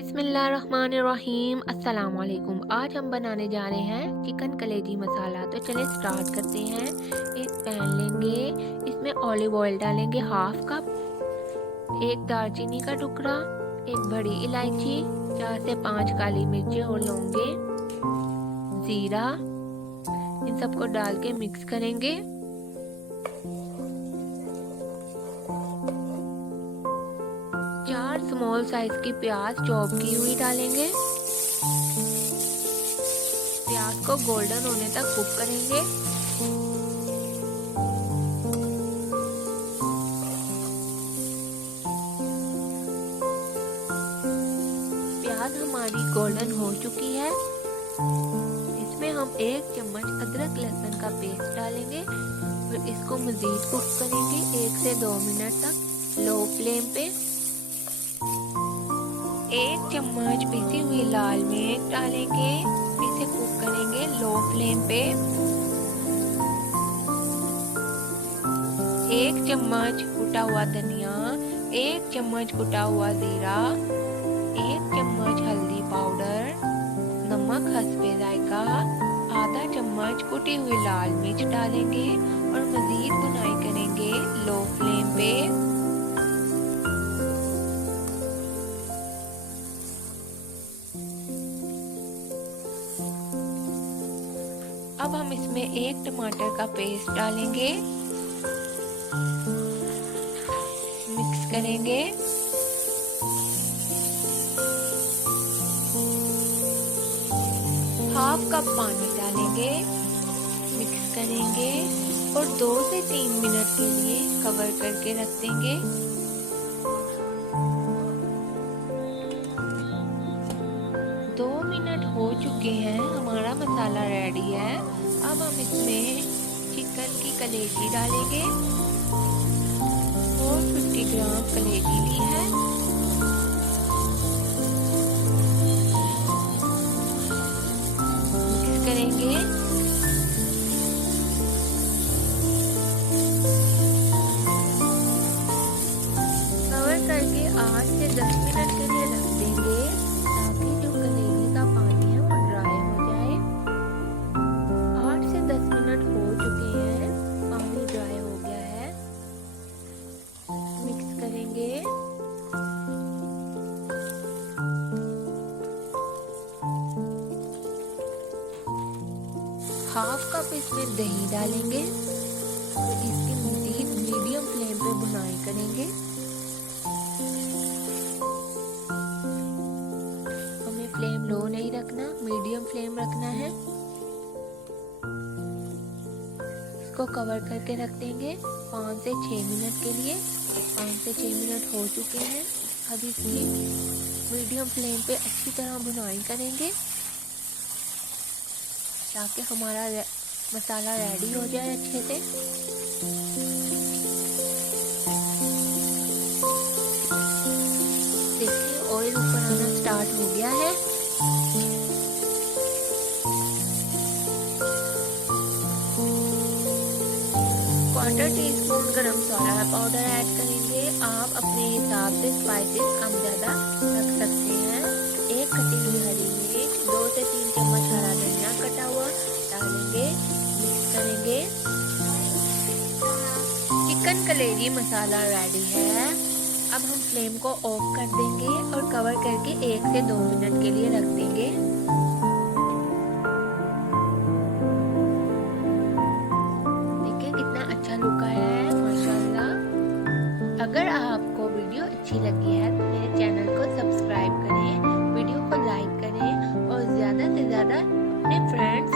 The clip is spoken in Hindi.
बिस्मिल्लाहिर्रहमानिर्रहीम। अस्सलाम वालेकुम। आज हम बनाने जा रहे हैं चिकन कलेजी मसाला। तो चलिए स्टार्ट करते हैं। एक पैन लेंगे, इसमें ऑलिव ऑयल डालेंगे हाफ कप, एक दालचीनी का टुकड़ा, एक बड़ी इलायची, 4 से 5 काली मिर्चें और लौंगे, जीरा, इन सबको डाल के मिक्स करेंगे। चार स्मॉल साइज की प्याज चॉप की हुई डालेंगे। प्याज को गोल्डन होने तक कुक करेंगे। प्याज हमारी गोल्डन हो चुकी है। इसमें हम 1 चम्मच अदरक लहसुन का पेस्ट डालेंगे और इसको मजीद कुक करेंगे 1 से 2 मिनट तक लो फ्लेम पे। 1 चम्मच पिसी हुई लाल मिर्च डालेंगे, इसे कुक करेंगे लो फ्लेम पे। 1 चम्मच कुटा हुआ धनिया, 1 चम्मच कुटा हुआ जीरा, 1 चम्मच हल्दी पाउडर, नमक हस्बे जायका, आधा चम्मच कुटी हुई लाल मिर्च डालेंगे और मजीद भुनाई करेंगे लो फ्लेम पे। अब हम इसमें 1 टमाटर का पेस्ट डालेंगे, मिक्स करेंगे। हाफ कप पानी डालेंगे, मिक्स करेंगे और 2 से 3 मिनट के लिए कवर करके रख देंगे। 2 मिनट हो चुके हैं, हमारा मसाला रेडी है। अब हम इसमें चिकन की कलेजी डालेंगे। 450 ग्राम कलेजी ली है। मिक्स करेंगे। कवर करके 8 से 10 मिनट के लिए रख देंगे ताकि जो कलेजी का पानी है वो ड्राई हो जाए। 8 से 10 मिनट हो चुके हैं, पानी ड्राई हो गया है। मिक्स करेंगे। हाफ कप इसमें दही डालेंगे और इसकी मजीद मीडियम फ्लेम पे भुनाई करेंगे। हमें फ्लेम लो नहीं रखना, मीडियम फ्लेम रखना है। इसको कवर करके रख देंगे 5 से 6 मिनट के लिए। 5 से 6 मिनट हो चुके हैं। अब इसकी मीडियम फ्लेम पे अच्छी तरह भुनाई करेंगे ताकि हमारा मसाला रेडी हो जाए अच्छे से। देखिए ऑयल ऊपर आना स्टार्ट हो गया है। क्वार्टर टीस्पून गरम मसाला पाउडर ऐड करेंगे। आप अपने हिसाब से स्पाइसेस कम ज़्यादा रख सकते हैं। 1 कटी हुई हरी मिर्च, 2 से 3 चम्मच हरा धनिया कटा हुआ डालेंगे, मिक्स करेंगे। चिकन कलेजी मसाला रेडी है। अब हम फ्लेम को ऑफ कर देंगे और कवर करके 1 से 2 मिनट के लिए रख देंगे। देखिए कितना अच्छा लुक आया है माशाल्लाह। अगर आपको वीडियो अच्छी लगी है तो मेरे चैनल को सब्सक्राइब करें, वीडियो को लाइक करें और ज़्यादा से ज़्यादा अपने फ्रेंड्स